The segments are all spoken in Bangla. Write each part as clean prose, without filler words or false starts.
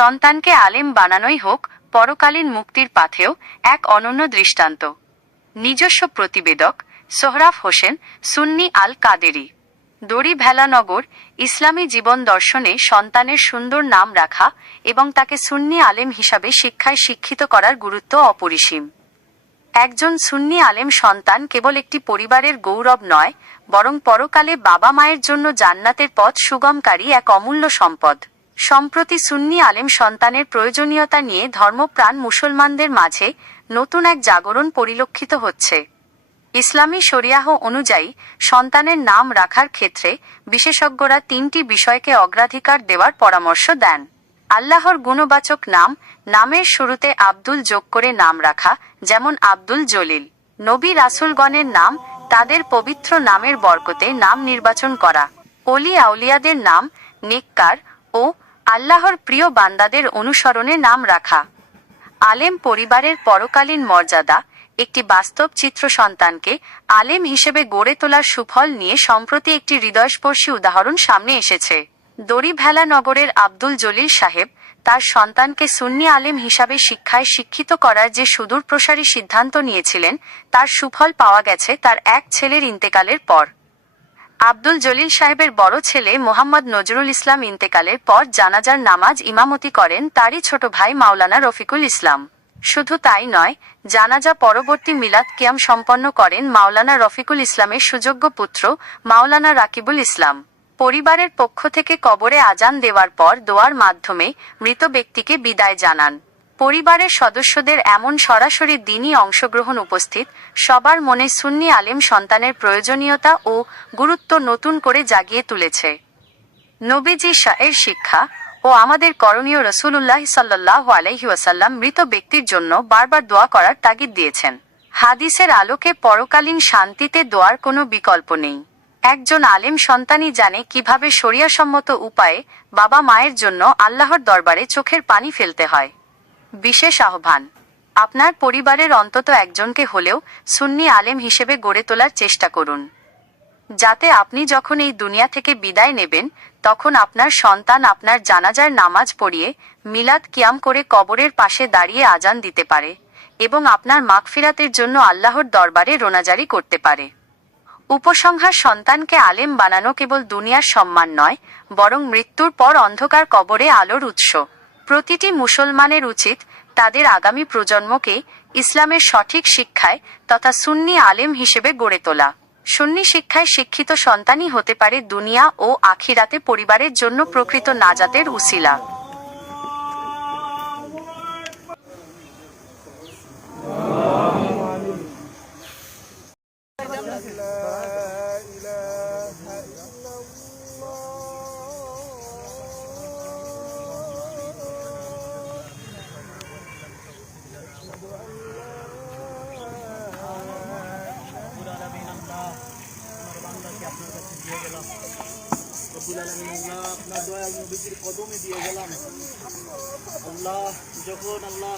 সন্তানকে আলেম বানানোই হোক পরকালীন মুক্তির পাথেও এক অনন্য দৃষ্টান্ত। নিজস্ব প্রতিবেদক সোহরাব হোসেন, সুন্নি আল কাদেরী। দড়ি ভেলানগর। ইসলামী জীবন দর্শনে সন্তানের সুন্দর নাম রাখা এবং তাকে সুন্নি আলেম হিসাবে শিক্ষায় শিক্ষিত করার গুরুত্ব অপরিসীম। একজন সুন্নি আলেম সন্তান কেবল একটি পরিবারের গৌরব নয়, বরং পরকালে বাবা মায়ের জন্য জান্নাতের পথ সুগমকারী এক অমূল্য সম্পদ। সম্প্রতি সুন্নি আলেম সন্তানের প্রয়োজনীয়তা নিয়ে ধর্মপ্রাণ মুসলমানদের মাঝে নতুন এক জাগরণ পরিলক্ষিত হচ্ছে। ইসলামী শরিয়াহ অনুযায়ী সন্তানের নাম রাখার ক্ষেত্রে বিশেষজ্ঞরা তিনটি বিষয়কে অগ্রাধিকার দেওয়ার পরামর্শ দেন। আল্লাহর গুণবাচক নাম, নামের শুরুতে আব্দুল যোগ করে নাম রাখা, যেমন আব্দুল জলিল। নবী রাসূলগণের নাম, তাদের পবিত্র নামের বরকতে নাম নির্বাচন করা। অলি আউলিয়াদের নাম, নেককার ও আল্লাহর প্রিয় বান্দাদের অনুসরণে নাম রাখা। আলেম পরিবারের পরকালীন মর্যাদা। একটি বাস্তব চিত্র সন্তানকে আলেম হিসেবে গড়ে তোলার সুফল নিয়ে সম্প্রতি একটি হৃদয়স্পর্শী উদাহরণ সামনে এসেছে। দড়ি ভেলানগরের আব্দুল জলিল সাহেব তার সন্তানকে সুন্নি আলেম হিসাবে শিক্ষায় শিক্ষিত করার যে সুদূরপ্রসারী সিদ্ধান্ত নিয়েছিলেন, তার সুফল পাওয়া গেছে তার এক ছেলের ইন্তেকালের পর। আব্দুল জলিল সাহেবের বড় ছেলে মোহাম্মদ নজরুল ইসলাম ইন্তেকালের পর জানাজার নামাজ ইমামতি করেন তারই ছোট ভাই মাওলানা রফিকুল ইসলাম। শুধু তাই নয়, জানাজা পরবর্তী মিলাদ কিয়াম সম্পন্ন করেন মাওলানা রফিকুল ইসলামের সুযোগ্য পুত্র মাওলানা রাকিবুল ইসলাম। পরিবারের পক্ষ থেকে কবরে আজান দেওয়ার পর দোয়ার মাধ্যমে মৃত ব্যক্তিকে বিদায় জানান। পরিবারের সদস্যদের এমন সরাসরি দ্বীনি অংশগ্রহণ উপস্থিত সবার মনে সুন্নি আলেম সন্তানের প্রয়োজনীয়তা ও গুরুত্ব নতুন করে জাগিয়ে তুলেছে। নবীজি শাহের শিক্ষা ও আমাদের করণীয় রাসূলুল্লাহ সাল্লাল্লাহু আলাইহি ওয়াসাল্লাম মৃত ব্যক্তির জন্য বারবার দোয়া করার তাগিদ দিয়েছেন। হাদিসের আলোকে পরকালীন শান্তিতে দোয়ার কোনো বিকল্প নেই। একজন আলেম সন্তানই জানে কিভাবে শরিয়াসম্মত উপায়ে বাবা মায়ের জন্য আল্লাহর দরবারে চোখের পানি ফেলতে হয়। বিশেষ আহ্বান, আপনার পরিবারের অন্তত একজনকে হলেও সুন্নি আলেম হিসেবে গড়ে তোলার চেষ্টা করুন, যাতে আপনি যখন এই দুনিয়া থেকে বিদায় নেবেন তখন আপনার সন্তান আপনার জানাজার নামাজ পড়িয়ে মিলাদ কিয়াম করে কবরের পাশে দাঁড়িয়ে আজান দিতে পারে এবং আপনার মাগফিরাতের জন্য আল্লাহর দরবারে রোনাজারি করতে পারে। উপসংহার, সন্তানকে আলেম বানানো কেবল দুনিয়ার সম্মান নয়, বরং মৃত্যুর পর অন্ধকার কবরে আলোর উৎস। প্রতিটি মুসলমানের উচিত তাদের আগামী প্রজন্মকে ইসলামের সঠিক শিক্ষায় তথা সুন্নি আলেম হিসেবে গড়ে তোলা। সুন্নি শিক্ষায় শিক্ষিত সন্তানই হতে পারে দুনিয়া ও আখিরাতে পরিবারের জন্য প্রকৃত নাজাতের উসিলা। আপনার দয়াল নবীর কদমে দিয়ে গেলাম। আল্লাহ, যখন আল্লাহ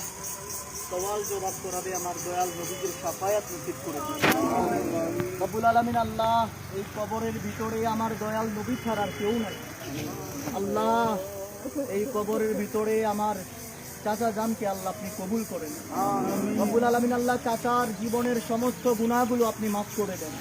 সওয়াল জবাব করাবে আমার দয়াল নবীর শাফায়াত নসিব করে দিন রব্বুল আলামিন। আল্লাহ, এই কবরের ভিতরে আমার দয়াল নবী ছাড়া আর কেউ নাই। আল্লাহ, এই কবরের ভিতরে আমার চাচা জানকে আল্লাহ আপনি কবুল করেন রব্বুল আলামিন। আল্লাহ, চাচার জীবনের সমস্ত গুনাহগুলো আপনি মাফ করে দেন।